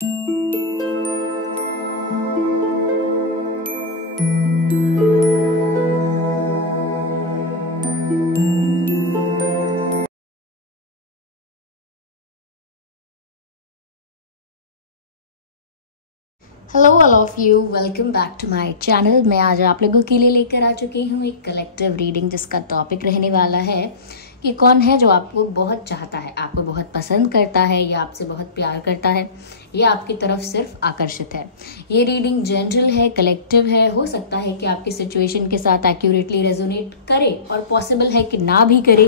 Hello all of you, welcome back to my channel. मैं आज आप लोगों के लिए लेकर आ चुकी हूँ एक कलेक्टिव रीडिंग, जिसका टॉपिक रहने वाला है कि कौन है जो आपको बहुत चाहता है, आपको बहुत पसंद करता है या आपसे बहुत प्यार करता है या आपकी तरफ सिर्फ आकर्षित है। ये रीडिंग जनरल है, कलेक्टिव है। हो सकता है कि आपकी सिचुएशन के साथ एक्यूरेटली रेजोनेट करे और पॉसिबल है कि ना भी करे,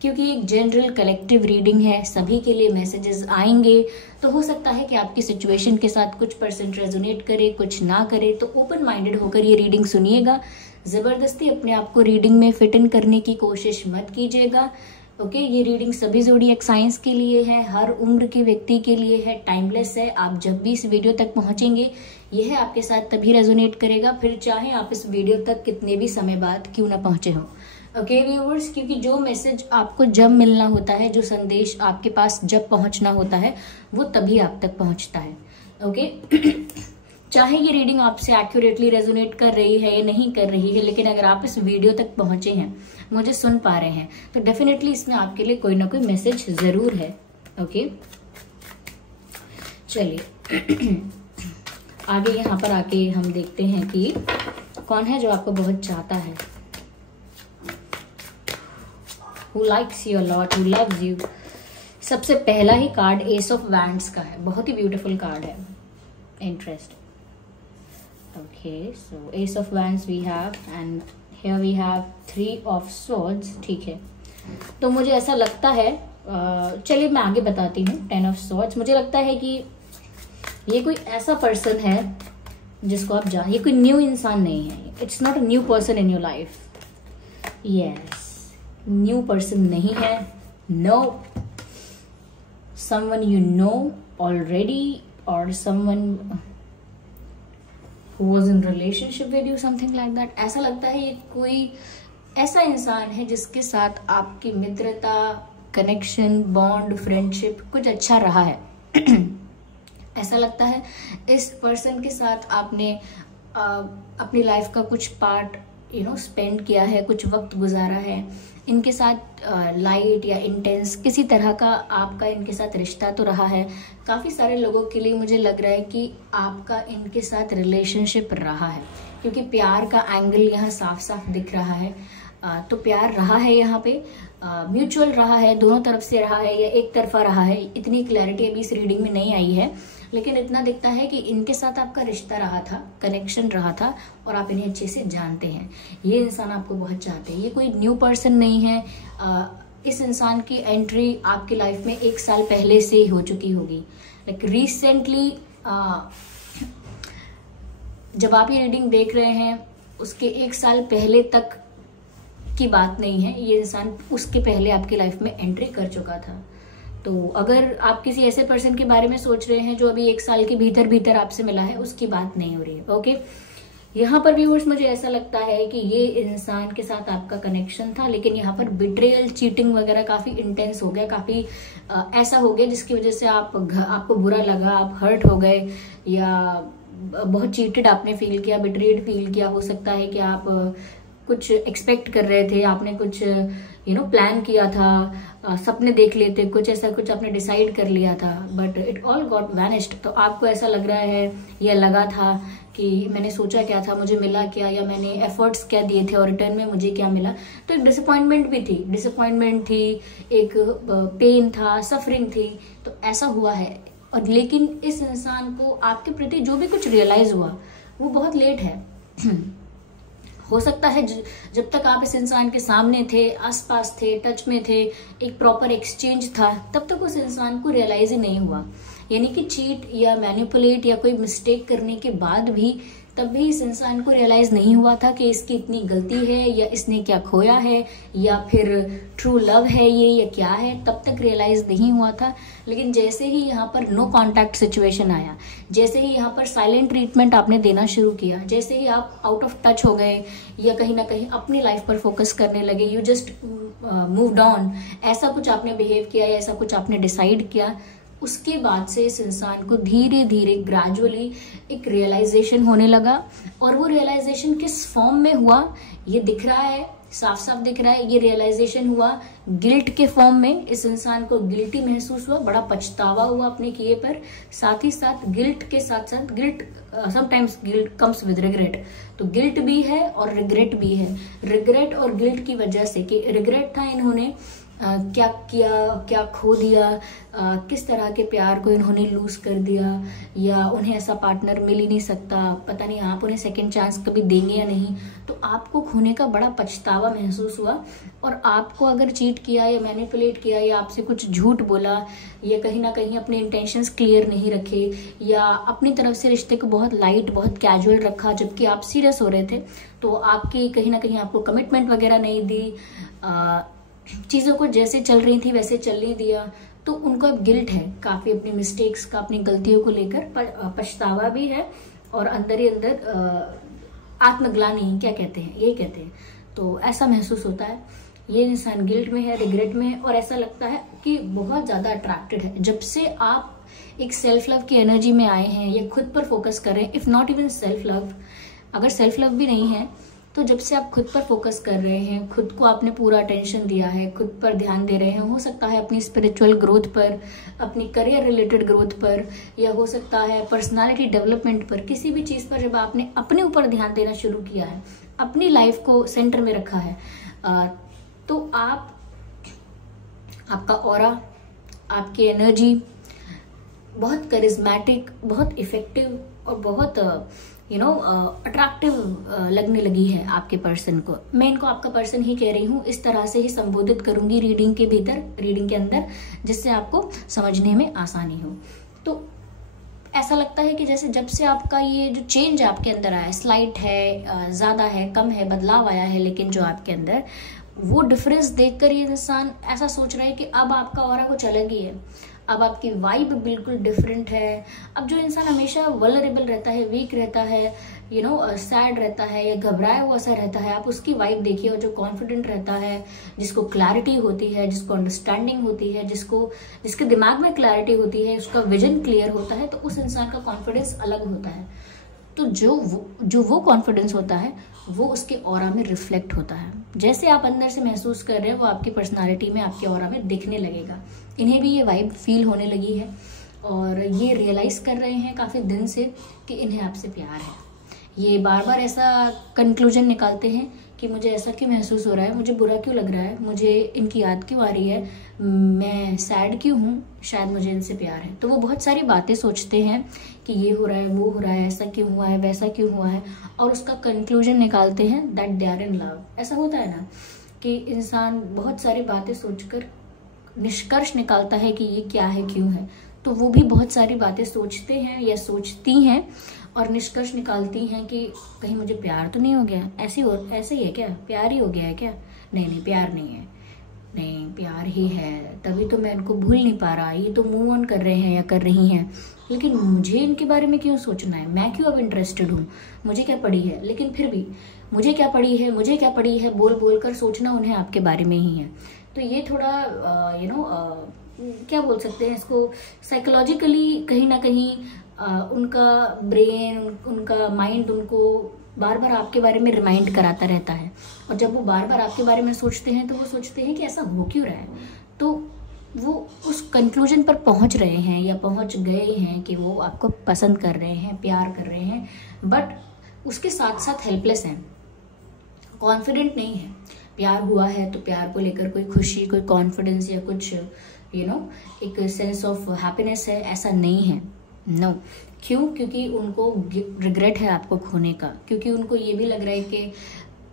क्योंकि एक जनरल कलेक्टिव रीडिंग है, सभी के लिए मैसेजेस आएंगे। तो हो सकता है कि आपकी सिचुएशन के साथ कुछ परसेंट रेजोनेट करे, कुछ ना करे। तो ओपन माइंडेड होकर ये रीडिंग सुनिएगा। ज़बरदस्ती अपने आप को रीडिंग में फिट इन करने की कोशिश मत कीजिएगा। ओके, ये रीडिंग सभी ज़ोडिएक साइंस के लिए है, हर उम्र के व्यक्ति के लिए है, टाइमलेस है। आप जब भी इस वीडियो तक पहुंचेंगे, यह आपके साथ तभी रेजोनेट करेगा, फिर चाहे आप इस वीडियो तक कितने भी समय बाद क्यों ना पहुंचे हों। ओके व्यूअर्स, क्योंकि जो मैसेज आपको जब मिलना होता है, जो संदेश आपके पास जब पहुंचना होता है, वो तभी आप तक पहुंचता है। ओके चाहे ये रीडिंग आपसे एक्यूरेटली रेजोनेट कर रही है या नहीं कर रही है, लेकिन अगर आप इस वीडियो तक पहुंचे हैं, मुझे सुन पा रहे हैं, तो डेफिनेटली इसमें आपके लिए कोई ना कोई मैसेज जरूर है। ओके चलिए आगे यहाँ पर आके हम देखते हैं कि कौन है जो आपको बहुत चाहता है, who likes you a lot, who loves you। सबसे पहला ही कार्ड एस ऑफ वैंड्स का है, बहुत ही ब्यूटीफुल कार्ड है। Interest. Okay, so ace of wands we have and here we have 3 of swords. ठीक है, तो मुझे ऐसा लगता है, चलिए मैं आगे बताती हूँ। 10 ऑफ स्वॉर्ड्स, मुझे लगता है कि ये कोई ऐसा पर्सन है जिसको आप ये कोई न्यू इंसान नहीं है। It's not a new person in your life. Yes, new person नहीं है। No, someone you know already or someone who was in relationship with you, something like that। ऐसा लगता है ये कोई ऐसा इंसान है जिसके साथ आपकी मित्रता, कनेक्शन, बॉन्ड, फ्रेंडशिप कुछ अच्छा रहा है। ऐसा लगता है इस पर्सन के साथ आपने अपनी लाइफ का कुछ पार्ट स्पेंड किया है, कुछ वक्त गुजारा है। इनके साथ लाइट या इंटेंस किसी तरह का आपका इनके साथ रिश्ता तो रहा है। काफ़ी सारे लोगों के लिए मुझे लग रहा है कि आपका इनके साथ रिलेशनशिप रहा है, क्योंकि प्यार का एंगल यहाँ साफ साफ दिख रहा है। तो प्यार रहा है यहाँ पे, म्यूचुअल रहा है, दोनों तरफ से रहा है या एक तरफा रहा है। इतनी क्लैरिटी अभी इस रीडिंग में नहीं आई है, लेकिन इतना दिखता है कि इनके साथ आपका रिश्ता रहा था, कनेक्शन रहा था और आप इन्हें अच्छे से जानते हैं। ये इंसान आपको बहुत चाहते हैं। ये कोई न्यू पर्सन नहीं है। इस इंसान की एंट्री आपकी लाइफ में 1 साल पहले से ही हो चुकी होगी। लाइक रिसेंटली जब आप ये रीडिंग देख रहे हैं, उसके 1 साल पहले तक की बात नहीं है। ये इंसान उसके पहले आपकी लाइफ में एंट्री कर चुका था। तो अगर आप किसी ऐसे पर्सन के बारे में सोच रहे हैं जो अभी 1 साल के भीतर भीतर आपसे मिला है, उसकी बात नहीं हो रही है। ओके, यहाँ पर व्यूअर्स मुझे ऐसा लगता है कि ये इंसान के साथ आपका कनेक्शन था, लेकिन यहाँ पर बिट्रेयल, चीटिंग वगैरह काफी इंटेंस हो गया, काफी ऐसा हो गया जिसकी वजह से आपको बुरा लगा, आप हर्ट हो गए या बहुत चीटेड आपने फील किया, बिट्रेड फील किया। हो सकता है कि आप कुछ एक्सपेक्ट कर रहे थे, आपने कुछ प्लान किया था, सपने देख लिए थे, कुछ ऐसा कुछ आपने डिसाइड कर लिया था, but it all got vanished. तो आपको ऐसा लग रहा है या लगा था कि मैंने सोचा क्या था, मुझे मिला क्या, या मैंने एफर्ट्स क्या दिए थे और रिटर्न में मुझे क्या मिला। तो एक डिसअपॉइंटमेंट भी थी, एक पेन था, सफरिंग थी। तो ऐसा हुआ है, और लेकिन इस इंसान को आपके प्रति जो भी कुछ रियलाइज हुआ वो बहुत लेट है। हो सकता है जब तक आप इस इंसान के सामने थे, आसपास थे, टच में थे, एक प्रॉपर एक्सचेंज था, तब तक उस इंसान को रियलाइज ही नहीं हुआ। यानी कि चीट या मैनिपुलेट या कोई मिस्टेक करने के बाद भी तब भी इस इंसान को रियलाइज नहीं हुआ था कि इसकी इतनी गलती है या इसने क्या खोया है या फिर ट्रू लव है ये या क्या है, तब तक रियलाइज नहीं हुआ था। लेकिन जैसे ही यहाँ पर नो कांटेक्ट सिचुएशन आया, जैसे ही यहाँ पर साइलेंट ट्रीटमेंट आपने देना शुरू किया, जैसे ही आप आउट ऑफ टच हो गए या कहीं ना कहीं अपनी लाइफ पर फोकस करने लगे, यू जस्ट मूव्ड ऑन, ऐसा कुछ आपने बिहेव किया या ऐसा कुछ आपने डिसाइड किया, उसके बाद से इस इंसान को धीरे धीरे ग्रेजुअली एक रियलाइजेशन होने लगा, और वो रियलाइजेशन किस फॉर्म में हुआ ये दिख रहा है, साफ साफ दिख रहा है। ये रियलाइजेशन हुआ गिल्ट के फॉर्म में। इस इंसान को गिल्टी महसूस हुआ, बड़ा पछतावा हुआ अपने किए पर। साथ ही साथ गिल्ट के साथ साथ guilt, sometimes guilt comes with regret, तो गिल्ट भी है और रिग्रेट भी है। रिग्रेट और गिल्ट की वजह से, कि रिग्रेट था इन्होंने क्या किया, क्या खो दिया, किस तरह के प्यार को इन्होंने लूज कर दिया, या उन्हें ऐसा पार्टनर मिल ही नहीं सकता, पता नहीं आप उन्हें सेकंड चांस कभी देंगे या नहीं। तो आपको खोने का बड़ा पछतावा महसूस हुआ, और आपको अगर चीट किया या मैनिपुलेट किया या आपसे कुछ झूठ बोला या कहीं ना कहीं अपने इंटेंशंस क्लियर नहीं रखे या अपनी तरफ से रिश्ते को बहुत लाइट, बहुत कैजुअल रखा जबकि आप सीरियस हो रहे थे, तो आपकी कहीं ना कहीं आपको कमिटमेंट वगैरह नहीं दी, चीज़ों को जैसे चल रही थी वैसे चलने दिया, तो उनको अब गिल्ट है काफ़ी अपनी मिस्टेक्स का, अपनी गलतियों को लेकर पछतावा भी है, और अंदर ही अंदर आत्मग्लानि, क्या कहते हैं, यही कहते हैं। तो ऐसा महसूस होता है, ये इंसान गिल्ट में है, रिग्रेट में है, और ऐसा लगता है कि बहुत ज़्यादा अट्रैक्टेड है। जब से आप एक सेल्फ लव की एनर्जी में आए हैं या खुद पर फोकस कर रहे हैं, if not even self love, अगर सेल्फ लव भी नहीं है तो जब से आप खुद पर फोकस कर रहे हैं, खुद को आपने पूरा अटेंशन दिया है, खुद पर ध्यान दे रहे हैं, हो सकता है अपनी स्पिरिचुअल ग्रोथ पर, अपनी करियर रिलेटेड ग्रोथ पर, या हो सकता है पर्सनालिटी डेवलपमेंट पर, किसी भी चीज़ पर जब आपने अपने ऊपर ध्यान देना शुरू किया है, अपनी लाइफ को सेंटर में रखा है, तो आपका ऑरा, आपकी एनर्जी बहुत करिज्मेटिक, बहुत इफेक्टिव और बहुत अट्रैक्टिव लगने लगी है आपके पर्सन को। मैं इनको आपका पर्सन ही कह रही हूँ, इस तरह से ही संबोधित करूंगी रीडिंग के भीतर, रीडिंग के अंदर, जिससे आपको समझने में आसानी हो। तो ऐसा लगता है कि जैसे जब से आपका ये जो चेंज आपके अंदर आया, स्लाइट है, ज़्यादा है, कम है, बदलाव आया है, लेकिन जो आपके अंदर वो डिफरेंस देखकर ये इंसान ऐसा सोच रहा है कि अब आपका ऑरा कुछ अलग ही है, अब आपकी वाइब बिल्कुल डिफरेंट है। अब जो इंसान हमेशा वल्नरेबल रहता है, वीक रहता है, सैड रहता है या घबराया हुआ सा रहता है, आप उसकी वाइब देखिए, और जो कॉन्फिडेंट रहता है, जिसको क्लैरिटी होती है, जिसको अंडरस्टैंडिंग होती है, जिसके दिमाग में क्लैरिटी होती है, उसका विजन क्लियर होता है, तो उस इंसान का कॉन्फिडेंस अलग होता है। तो जो वो कॉन्फिडेंस होता है वो उसके ऑरा में रिफ्लेक्ट होता है। जैसे आप अंदर से महसूस कर रहे हैं वो आपकी पर्सनालिटी में, आपके ऑरा में दिखने लगेगा। इन्हें भी ये वाइब फील होने लगी है और ये रियलाइज कर रहे हैं काफ़ी दिन से कि इन्हें आपसे प्यार है। ये बार बार ऐसा कंक्लूजन निकालते हैं कि मुझे ऐसा क्यों महसूस हो रहा है, मुझे बुरा क्यों लग रहा है, मुझे इनकी याद क्यों आ रही है, मैं सैड क्यों हूँ, शायद मुझे इनसे प्यार है। तो वो बहुत सारी बातें सोचते हैं कि ये हो रहा है, वो हो रहा है, ऐसा क्यों हुआ है, वैसा क्यों हुआ है, और उसका कंक्लूजन निकालते हैं that they are in love. ऐसा होता है ना कि इंसान बहुत सारी बातें सोचकर निष्कर्ष निकालता है कि ये क्या है, क्यों है। तो वो भी बहुत सारी बातें सोचते हैं या सोचती हैं और निष्कर्ष निकालती हैं कि कहीं मुझे प्यार तो नहीं हो गया, ऐसे ही है क्या, प्यार ही हो गया है क्या, नहीं प्यार नहीं है, नहीं प्यार ही है, तभी तो मैं इनको भूल नहीं पा रहा, ये तो मूव ऑन कर रहे हैं या कर रही हैं, लेकिन मुझे इनके बारे में क्यों सोचना है, मैं क्यों अब इंटरेस्टेड हूँ, मुझे क्या पड़ी है, लेकिन फिर भी मुझे क्या पड़ी है बोल बोल कर सोचना उन्हें आपके बारे में ही है। तो ये थोड़ा क्या बोल सकते हैं इसको, साइकोलॉजिकली कहीं ना कहीं उनका ब्रेन, उनका माइंड उनको बार बार आपके बारे में रिमाइंड कराता रहता है, और जब वो बार बार आपके बारे में सोचते हैं तो वो सोचते हैं कि ऐसा हो क्यों रहा है। तो वो उस कंक्लूजन पर पहुंच रहे हैं या पहुंच गए हैं कि वो आपको पसंद कर रहे हैं, प्यार कर रहे हैं, बट उसके साथ साथ हेल्पलेस हैं, कॉन्फिडेंट नहीं है। प्यार हुआ है तो प्यार को लेकर कोई खुशी, कोई कॉन्फिडेंस या कुछ एक सेंस ऑफ हैप्पीनेस है, ऐसा नहीं है। नो क्यों? क्योंकि उनको रिग्रेट है आपको खोने का, क्योंकि उनको ये भी लग रहा है कि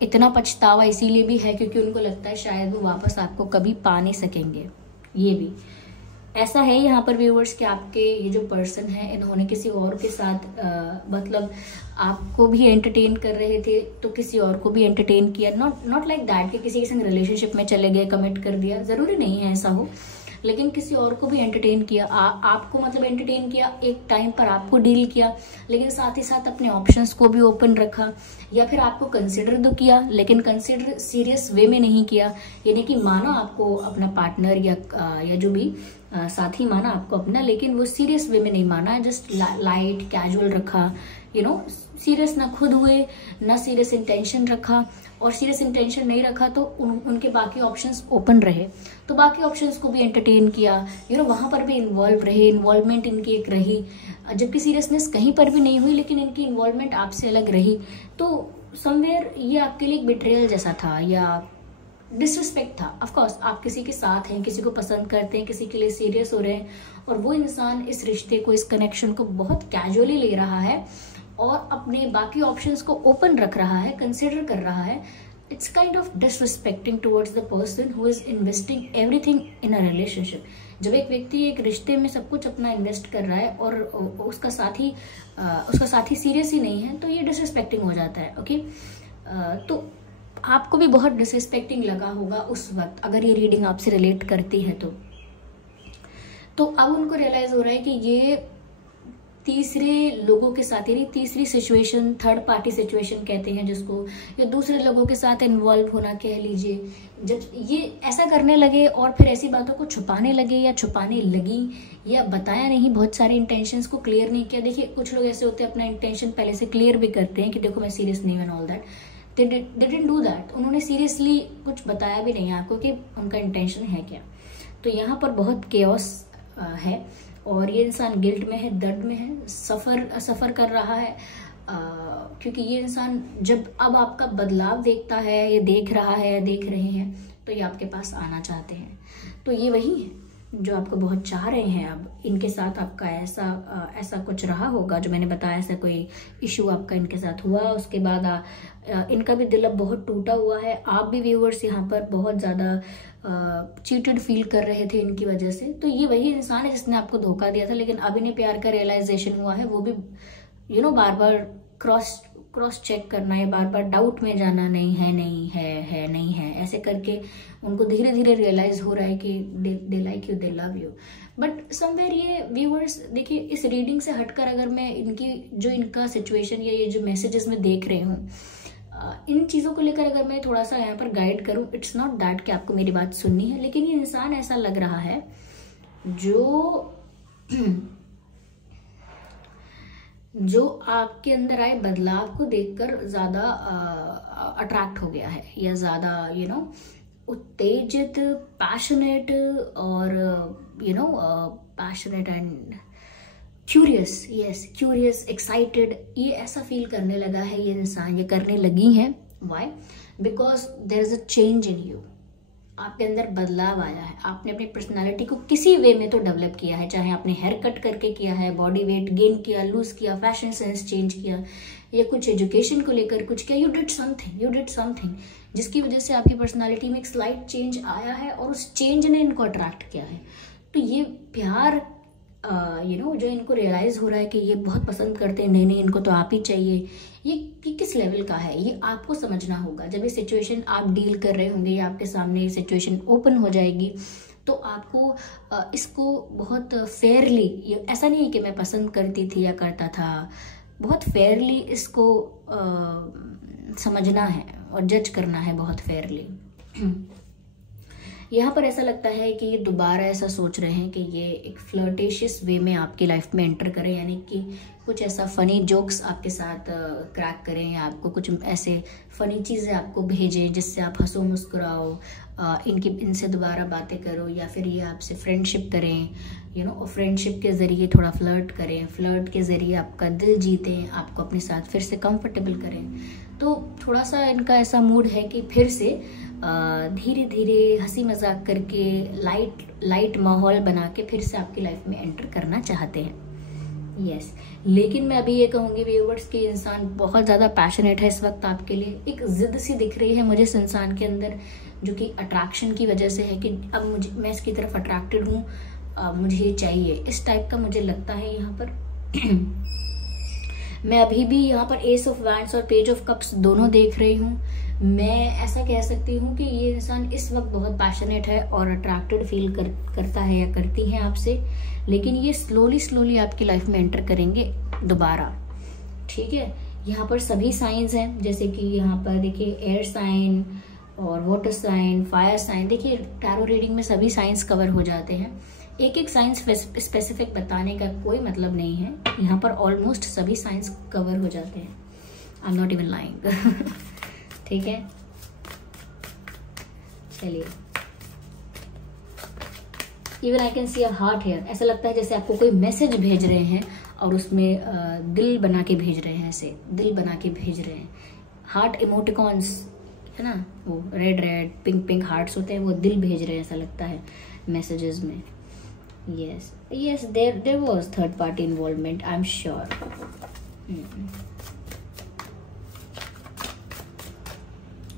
इतना पछतावा इसीलिए भी है क्योंकि उनको लगता है शायद वो वापस आपको कभी पा नहीं सकेंगे। ये भी ऐसा है यहाँ पर व्यूअर्स कि आपके ये जो पर्सन है इन्होंने किसी और के साथ मतलब आपको भी एंटरटेन कर रहे थे तो किसी और को भी एंटरटेन किया, नॉट लाइक दैट कि किसी के संग रिलेशनशिप में चले गए, कमिट कर दिया, जरूरी नहीं है ऐसा हो, लेकिन किसी और को भी एंटरटेन किया, आपको मतलब एंटरटेन किया, एक टाइम पर आपको डील किया, लेकिन साथ ही साथ अपने ऑप्शंस को भी ओपन रखा, या फिर आपको कंसिडर तो किया लेकिन कंसिडर सीरियस वे में नहीं किया, यानी कि माना आपको अपना पार्टनर या जो भी साथी माना आपको अपना, लेकिन वो सीरियस वे में नहीं माना, जस्ट लाइट कैजुअल रखा, सीरियस ना खुद हुए, ना सीरियस इंटेंशन रखा, और सीरियस इंटेंशन नहीं रखा तो उनके बाकी ऑप्शंस ओपन रहे, तो बाकी ऑप्शंस को भी एंटरटेन किया, वहां पर भी इन्वॉल्व रहे, इन्वॉल्वमेंट इनकी एक रही, जबकि सीरियसनेस कहीं पर भी नहीं हुई, लेकिन इनकी इन्वॉल्वमेंट आपसे अलग रही। तो समवेयर ये आपके लिए एक बिट्रेयल जैसा था या डिसरिस्पेक्ट था। ऑफ कोर्स आप किसी के साथ हैं, किसी को पसंद करते हैं, किसी के लिए सीरियस हो रहे हैं, और वो इंसान इस रिश्ते को, इस कनेक्शन को बहुत कैजुअली ले रहा है और अपने बाकी ऑप्शंस को ओपन रख रहा है, कंसिडर कर रहा है। It's kind of disrespecting towards the person who is investing everything in a relationship. जब एक व्यक्ति एक रिश्ते में सब कुछ अपना इन्वेस्ट कर रहा है और उसका साथी सीरियस ही नहीं है, तो ये डिसरिस्पेक्टिंग हो जाता है। ओके, तो आपको भी बहुत डिसरिस्पेक्टिंग लगा होगा उस वक्त, अगर ये रीडिंग आपसे रिलेट करती है तो अब उनको रियलाइज हो रहा है कि ये तीसरे लोगों के साथ, यानी तीसरी सिचुएशन, थर्ड पार्टी सिचुएशन कहते हैं जिसको, या दूसरे लोगों के साथ इन्वॉल्व होना कह लीजिए, जब ये ऐसा करने लगे और फिर ऐसी बातों को छुपाने लगे या छुपाने लगी या बताया नहीं, बहुत सारे इंटेंशंस को क्लियर नहीं किया। देखिए कुछ लोग ऐसे होते हैं अपना इंटेंशन पहले से क्लियर भी करते हैं कि देखो मैं सीरियस नहीं हूं and all that, they didn't do that. उन्होंने सीरियसली कुछ बताया भी नहीं आपको कि उनका इंटेंशन है क्या। तो यहाँ पर बहुत केओस है और ये इंसान गिल्ट में है, दर्द में है, सफर कर रहा है, क्योंकि ये इंसान जब अब आपका बदलाव देखता है, ये देख रहा है, देख रहे हैं, तो ये आपके पास आना चाहते हैं। तो ये वही है जो आपको बहुत चाह रहे हैं। अब इनके साथ आपका ऐसा कुछ रहा होगा जो मैंने बताया, ऐसा कोई इशू आपका इनके साथ हुआ, उसके बाद इनका भी दिल अब बहुत टूटा हुआ है। आप भी व्यूअर्स यहाँ पर बहुत ज़्यादा चीटेड फील कर रहे थे इनकी वजह से। तो ये वही इंसान है जिसने आपको धोखा दिया था, लेकिन अब इन्हें प्यार का रियलाइजेशन हुआ है। वो भी बार बार क्रॉस चेक करना है, बार बार डाउट में जाना, नहीं है नहीं है, ऐसे करके उनको धीरे धीरे रियलाइज हो रहा है कि they like you, they love you. But somewhere ये व्यूअर्स देखिए, इस रीडिंग से हटकर अगर मैं इनका सिचुएशन या ये जो मैसेजेस में देख रही हूँ, इन चीज़ों को लेकर अगर मैं थोड़ा सा यहाँ पर गाइड करूँ, इट्स नॉट दैट कि आपको मेरी बात सुननी है, लेकिन ये इंसान ऐसा लग रहा है जो आपके अंदर आए बदलाव को देखकर ज़्यादा अट्रैक्ट हो गया है, या ज़्यादा उत्तेजित, पैशनेट और पैशनेट एंड क्यूरियस, एक्साइटेड, ये ऐसा फील करने लगा है ये इंसान, ये करने लगी हैं। Why? Because there is a change in you. आपके अंदर बदलाव आया है, आपने अपनी पर्सनालिटी को किसी वे में तो डेवलप किया है, चाहे आपने हेयर कट करके किया है, बॉडी वेट गेन किया, लूज किया, फैशन सेंस चेंज किया, या कुछ एजुकेशन को लेकर कुछ किया। यू डिड समथिंग जिसकी वजह से आपकी पर्सनालिटी में एक स्लाइट चेंज आया है और उस चेंज ने इनको अट्रैक्ट किया है। तो ये प्यार जो इनको रियलाइज हो रहा है कि ये बहुत पसंद करते हैं, नहीं इनको तो आप ही चाहिए, ये किस लेवल का है ये आपको समझना होगा। जब ये सिचुएशन आप डील कर रहे होंगे या आपके सामने ये सिचुएशन ओपन हो जाएगी, तो आपको इसको बहुत फेयरली, ऐसा नहीं है कि मैं पसंद करती थी या करता था, बहुत फेयरली इसको समझना है और जज करना है बहुत फेयरली। यहाँ पर ऐसा लगता है कि ये दोबारा ऐसा सोच रहे हैं कि ये एक फ्लर्टेशियस वे में आपकी लाइफ में एंटर करें, यानी कि कुछ ऐसा फनी जोक्स आपके साथ क्रैक करें, या आपको कुछ ऐसे फनी चीज़ें आपको भेजें जिससे आप हंसो मुस्कुराओ, इनसे दोबारा बातें करो, या फिर ये आपसे फ्रेंडशिप करें, और फ्रेंडशिप के ज़रिए थोड़ा फ्लर्ट करें, फ्लर्ट के ज़रिए आपका दिल जीतें, आपको अपने साथ फिर से कंफर्टेबल करें। तो थोड़ा सा इनका ऐसा मूड है कि फिर से धीरे धीरे हंसी मजाक करके लाइट माहौल बना के फिर से आपकी लाइफ में एंटर करना चाहते हैं। यस, लेकिन मैं अभी ये कहूँगी व्यूअर्स कि इंसान बहुत ज़्यादा पैशनेट है इस वक्त आपके लिए। एक जिद सी दिख रही है मुझे इस इंसान के अंदर, जो कि अट्रैक्शन की वजह से है कि अब मैं इसकी तरफ अट्रैक्टेड हूँ, मुझे ये चाहिए, इस टाइप का मुझे लगता है यहाँ पर। मैं अभी भी यहाँ पर एस ऑफ वैंड्स और पेज ऑफ कप्स दोनों देख रही हूँ। मैं ऐसा कह सकती हूँ कि ये इंसान इस वक्त बहुत पैशनेट है और अट्रैक्टेड फील करता है या करती हैं आपसे, लेकिन ये स्लोली आपकी लाइफ में एंटर करेंगे दोबारा। ठीक है, यहाँ पर सभी साइंस हैं, जैसे कि यहाँ पर देखिए एयर साइन और वाटर साइन, फायर साइन, देखिए टैरो रीडिंग में सभी साइंस कवर हो जाते हैं। एक एक साइंस स्पेसिफिक बताने का कोई मतलब नहीं है, यहाँ पर ऑलमोस्ट सभी साइंस कवर हो जाते हैं। I am not even lying. ठीक है, चलिए। Even I can see a heart here, ऐसा लगता है जैसे आपको कोई मैसेज भेज रहे हैं और उसमें दिल बना के भेज रहे हैं, ऐसे दिल बना के भेज रहे हैं। हार्ट इमोटिकॉन्स है ना, वो red red pink pink hearts होते हैं, वो दिल भेज रहे हैं ऐसा लगता है मैसेजेस में। Yes yes, there was third party involvement, I am sure.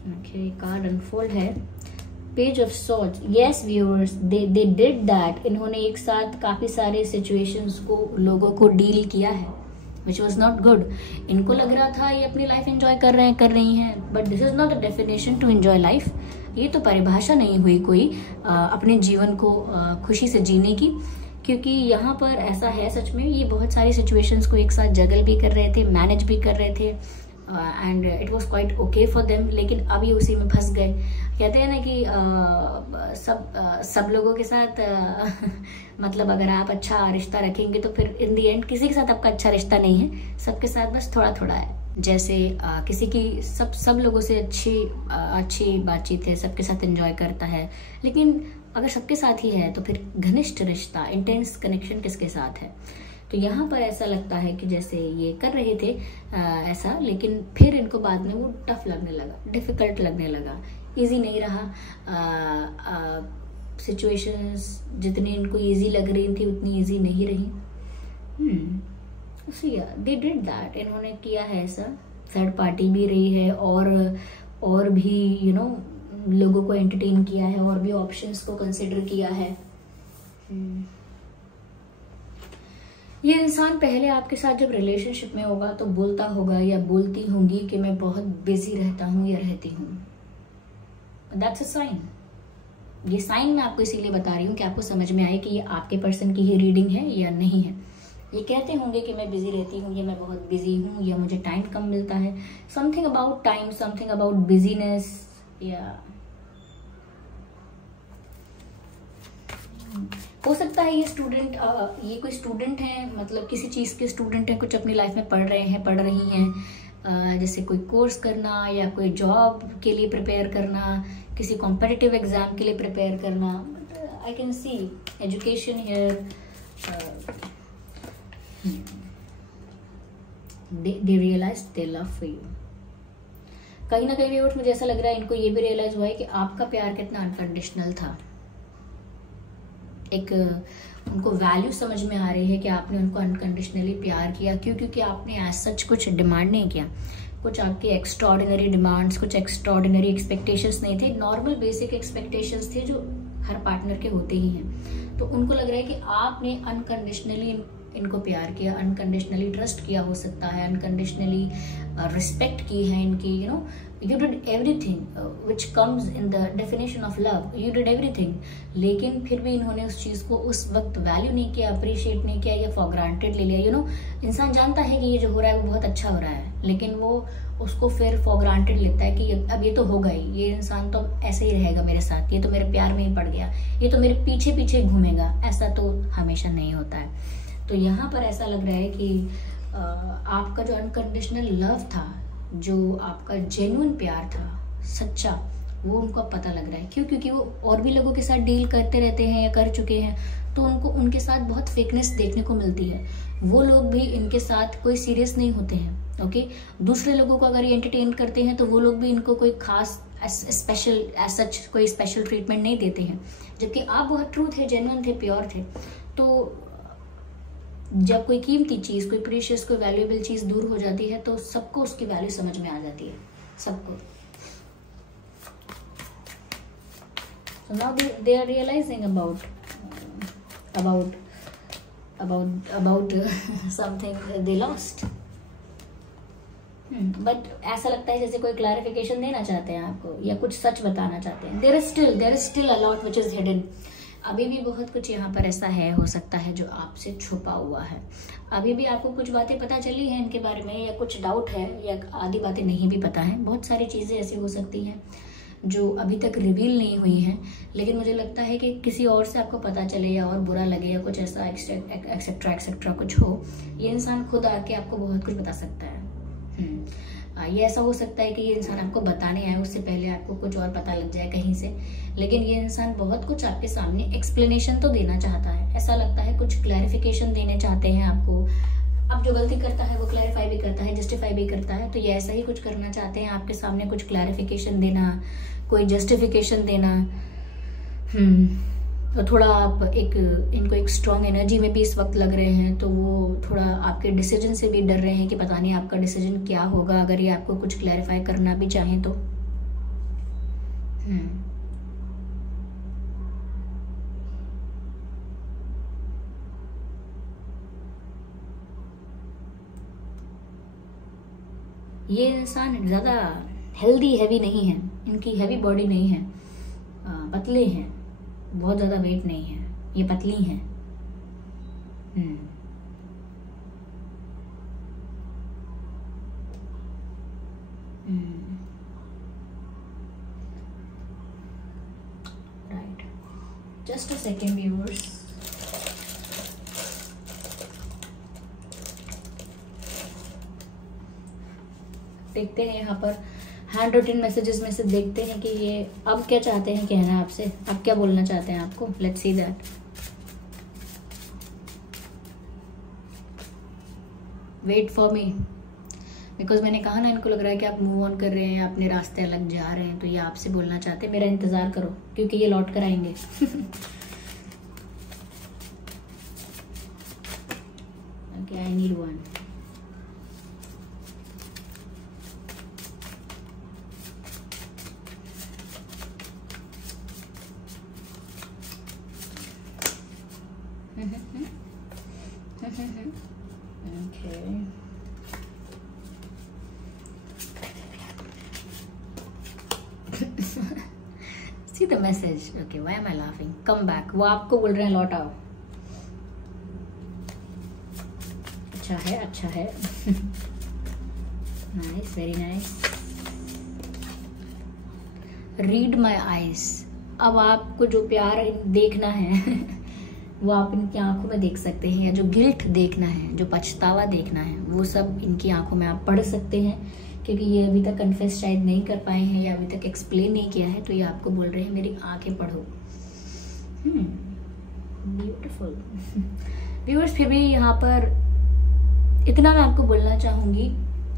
Okay, card unfold है, page of swords. Yes viewers, they did that. इन्होंने एक साथ काफी सारे सिचुएशंस को, लोगों को डील किया है, which was not good. इनको लग रहा था ये अपनी लाइफ एंजॉय कर रहे हैं, कर रही हैं, but this is not a definition to enjoy life. ये तो परिभाषा नहीं हुई कोई अपने जीवन को खुशी से जीने की, क्योंकि यहाँ पर ऐसा है सच में, ये बहुत सारी सिचुएशंस को एक साथ जगल भी कर रहे थे, मैनेज भी कर रहे थे, and it was quite okay for them. लेकिन अभी उसी में फंस गए। कहते हैं ना कि सब लोगों के साथ मतलब अगर आप अच्छा रिश्ता रखेंगे तो फिर इन दी एंड किसी के साथ आपका अच्छा रिश्ता नहीं है, सबके साथ बस थोड़ा थोड़ा है। जैसे किसी की सब लोगों से अच्छी बातचीत है, सबके साथ एंजॉय करता है, लेकिन अगर सबके साथ ही है तो फिर घनिष्ठ रिश्ता, इंटेंस कनेक्शन किसके साथ है। तो यहाँ पर ऐसा लगता है कि जैसे ये कर रहे थे ऐसा, लेकिन फिर इनको बाद में वो टफ लगने लगा, डिफिकल्ट लगने लगा, इजी नहीं रहा। सिचुएशंस जितनी इनको इजी लग रही थी उतनी इजी नहीं रही। सो या दे डिड दैट, इन्होंने किया है ऐसा। थर्ड पार्टी भी रही है और भी लोगों को एंटरटेन किया है, और भी ऑप्शंस को कंसिडर किया है। ये इंसान पहले आपके साथ जब रिलेशनशिप में होगा तो बोलता होगा या बोलती होंगी कि मैं बहुत बिजी रहता हूँ या रहती हूँ। That's a sign. ये साइन मैं आपको इसीलिए बता रही हूँ कि आपको समझ में आए कि ये आपके पर्सन की ही रीडिंग है या नहीं है। ये कहते होंगे कि मैं बिजी रहती हूँ, या मैं बहुत बिजी हूँ, या मुझे टाइम कम मिलता है। Something about time, something about business, या हो सकता है ये कोई स्टूडेंट है, मतलब किसी चीज के स्टूडेंट है, कुछ अपनी लाइफ में पढ़ रहे हैं, पढ़ रही हैं, जैसे कोई कोर्स करना या कोई जॉब के लिए प्रिपेयर करना, किसी कॉम्पिटिटिव एग्जाम के लिए प्रिपेयर करना। I can see education here. They realise they love for you. कहीं ना कहीं व्यूअर्स मुझे ऐसा लग रहा है इनको ये भी रियलाइज हुआ है कि आपका प्यार कितना अनकंडीशनल था। एक उनको वैल्यू समझ में आ रही है कि आपने उनको अनकंडीशनली प्यार किया। क्यों? क्योंकि आपने एज सच कुछ डिमांड नहीं किया, कुछ आपके एक्स्ट्राऑर्डिनरी डिमांड्स, कुछ एक्स्ट्राऑर्डिनरी एक्सपेक्टेशंस नहीं थे, नॉर्मल बेसिक एक्सपेक्टेशंस थे जो हर पार्टनर के होते ही हैं। तो उनको लग रहा है कि आपने अनकंडीशनली इनको प्यार किया, अनकंडीशनली ट्रस्ट किया, हो सकता है अनकंडीशनली रिस्पेक्ट की है इनकी। you did everything which comes in the definition of love, you did everything। लेकिन फिर भी इन्होंने उस चीज को उस वक्त वैल्यू नहीं किया, अप्रिशिएट नहीं किया, या फॉर ग्रांटेड ले लिया। इंसान जानता है कि ये जो हो रहा है वो बहुत अच्छा हो रहा है, लेकिन वो उसको फिर फॉर ग्रांटेड लेता है कि अब ये तो होगा ही, ये इंसान तो ऐसे ही रहेगा मेरे साथ, ये तो मेरे प्यार में ही पड़ गया, ये तो मेरे पीछे पीछे घूमेगा। ऐसा तो हमेशा नहीं होता है। तो यहाँ पर ऐसा लग रहा है कि आपका जो अनकंडीशनल लव था, जो आपका जेन्युइन प्यार था, सच्चा, वो उनको पता लग रहा है। क्यों? क्योंकि वो और भी लोगों के साथ डील करते रहते हैं या कर चुके हैं, तो उनको उनके साथ बहुत फेकनेस देखने को मिलती है। वो लोग भी इनके साथ कोई सीरियस नहीं होते हैं। ओके, दूसरे लोगों को अगर ये एंटरटेन करते हैं तो वो लोग भी इनको कोई खास स्पेशल सच कोई स्पेशल ट्रीटमेंट नहीं देते हैं, जबकि आप बहुत ट्रू थे, जेन्युइन थे, प्योर थे। तो जब कोई कीमती चीज, कोई प्रीशियस, कोई वैल्यूएबल चीज दूर हो जाती है तो सबको उसकी वैल्यू समझ में आ जाती है, सबको। So now they are realizing about something they lost। But ऐसा लगता है जैसे कोई क्लैरिफिकेशन देना चाहते हैं आपको, या कुछ सच बताना चाहते हैं। There is still a lot which is hidden. अभी भी बहुत कुछ यहाँ पर ऐसा है, हो सकता है जो आपसे छुपा हुआ है। अभी भी आपको कुछ बातें पता चली हैं इनके बारे में, या कुछ डाउट है, या आधी बातें नहीं भी पता है। बहुत सारी चीजें ऐसी हो सकती हैं जो अभी तक रिवील नहीं हुई हैं, लेकिन मुझे लगता है कि किसी और से आपको पता चले या और बुरा लगे या कुछ ऐसा एक्सेट्रा एक्सेट्रा कुछ हो, ये इंसान खुद आके आपको बहुत कुछ बता सकता है। ये ऐसा हो सकता है कि ये इंसान आपको बताने आए, उससे पहले आपको कुछ और पता लग जाए कहीं से, लेकिन ये इंसान बहुत कुछ आपके सामने एक्सप्लेनेशन तो देना चाहता है। ऐसा लगता है कुछ क्लैरिफिकेशन देने चाहते हैं आपको। अब जो गलती करता है वो क्लैरिफाई भी करता है, जस्टिफाई भी करता है, तो ये ऐसा ही कुछ करना चाहते हैं आपके सामने, कुछ क्लैरिफिकेशन देना, कोई जस्टिफिकेशन देना। तो थोड़ा आप इनको एक स्ट्रॉन्ग एनर्जी में भी इस वक्त लग रहे हैं, तो वो थोड़ा आपके डिसीजन से भी डर रहे हैं कि पता नहीं आपका डिसीजन क्या होगा अगर ये आपको कुछ क्लैरिफाई करना भी चाहें तो। ये इंसान ज़्यादा हेल्दी हैवी नहीं है, इनकी हैवी बॉडी नहीं है, पतले हैं, बहुत ज़्यादा वेट नहीं है, ये पतली हैं। Right, just a second viewers. देखते हैं यहाँ पर हैंड रिटन मैसेजेस में से, देखते हैं कि ये अब क्या चाहते हैं कहना आपसे, अब क्या बोलना चाहते हैं आपको। Let's see that. Wait for me, because मैंने कहा ना, इनको लग रहा है कि आप मूव ऑन कर रहे हैं, अपने रास्ते अलग जा रहे हैं, तो ये आपसे बोलना चाहते हैं मेरा इंतजार करो, क्योंकि ये लौट कर आएंगे। Okay, I need one. Okay. See the message. Okay, why am I laughing? Come back. वो आपको बोल रहे हैं लौट आओ। अच्छा है, अच्छा है। Nice, very nice. Read my eyes. अब आपको जो प्यार देखना है वो आप इनकी आंखों में देख सकते हैं, या जो गिल्ट देखना है, जो पछतावा देखना है, वो सब इनकी आंखों में आप पढ़ सकते हैं, क्योंकि ये अभी तक कन्फेस शायद नहीं कर पाए हैं या अभी तक एक्सप्लेन नहीं किया है, तो ये आपको बोल रहे हैं मेरी आंखें पढ़ो। Beautiful viewers. फिर भी यहाँ पर इतना मैं आपको बोलना चाहूंगी,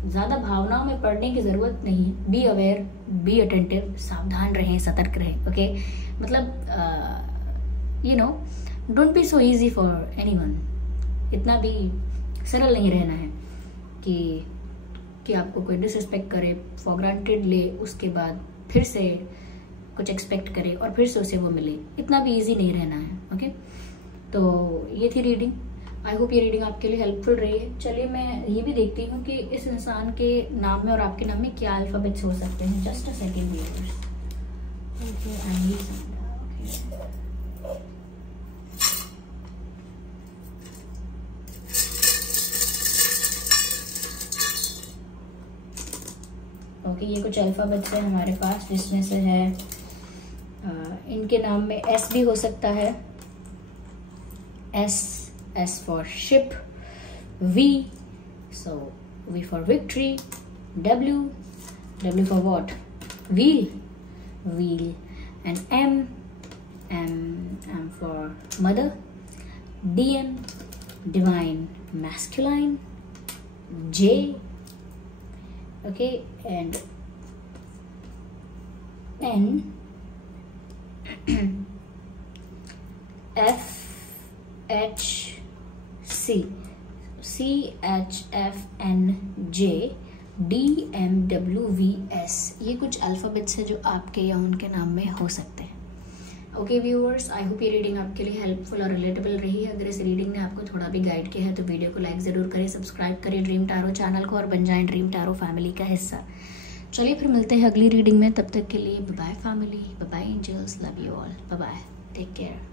ज्यादा भावनाओं में पढ़ने की जरूरत नहीं है। बी अवेयर, बी अटेंटिव, सावधान रहें, सतर्क रहें। ओके, मतलब you know, don't be so easy for anyone. इतना भी सरल नहीं रहना है कि आपको कोई डिसरिस्पेक्ट करे, फॉर ग्रांटेड ले, उसके बाद फिर से कुछ एक्सपेक्ट करे और फिर से उसे वो मिले। इतना भी इजी नहीं रहना है। ओके, तो ये थी रीडिंग। आई होप ये रीडिंग आपके लिए हेल्पफुल रही है। चलिए मैं ये भी देखती हूँ कि इस इंसान के नाम में और आपके नाम में क्या अल्फाबेट्स हो सकते हैं। Just a second viewers. Okay, I need some. Okay, ये कुछ अल्फाबेट्स हैं हमारे पास, जिसमें से है इनके नाम में एस भी हो सकता है। S for ship, V, so V for victory, W for what, wheel, and M for mother, DM, divine masculine, J, okay, and N, F, H, C, H, F, N, J, D, M, W, V, S। ये कुछ alphabets है जो आपके या उनके नाम में हो सकते हैं। ओके व्यूअर्स, आई होप ये रीडिंग आपके लिए हेल्पफुल और रिलेटेबल रही है। अगर इस रीडिंग ने आपको थोड़ा भी गाइड किया है तो वीडियो को लाइक ज़रूर करें, सब्सक्राइब करें ड्रीम टैरो चैनल को और बन जाएं ड्रीम टैरो फैमिली का हिस्सा। चलिए फिर मिलते हैं अगली रीडिंग में, तब तक के लिए bye bye family, bye bye angels, love you all, bye bye, take care.